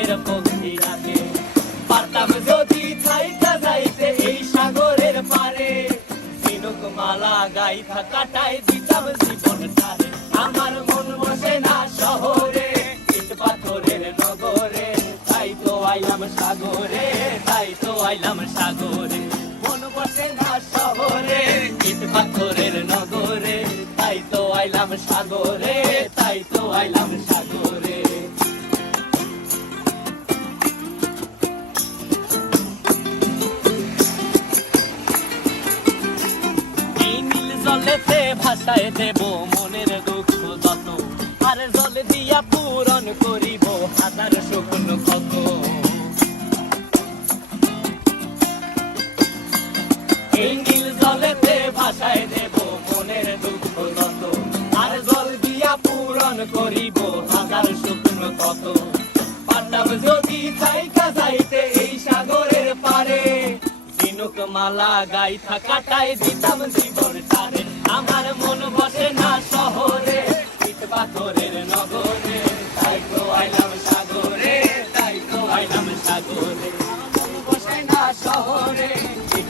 সুখের পক্ষী ডাকে পারতাম যদি যাইতে এই সাগরের পারে। ঝিনুক মালা কাটাই দিতাম আমার মন বসে না শহরে, ইট পাথরের নগরে। তাই তো আইলাম সাগরে, তাই তো আইলাম সাগরে। মন বসে না শহরে, ইট পাথরের নগরে। তাই তো আইলাম সাগরে, তাই তো আইলাম সাগরে। জলেতে ভাসায় দেব মনের দুঃখ যত। আর জল দিয়া পূরণ করিব হাজার শুকন কত। এই জলেতে ভাসায় দেব মনের দুঃখ যত। আর জল দিয়া পূরণ করিব হাজার শুকন কত। পারতাম যদি থাইকা যাইতে এই সাগরের পারে মালা গাই থাকাটাই দিতাম জীবন তারে। আমার মন বসে না শহরে, ইট পাথরের নগরে। তাই তো আইলাম সাগরে, তাই তো আইলাম সাগরে। বসে না শহরে, ইট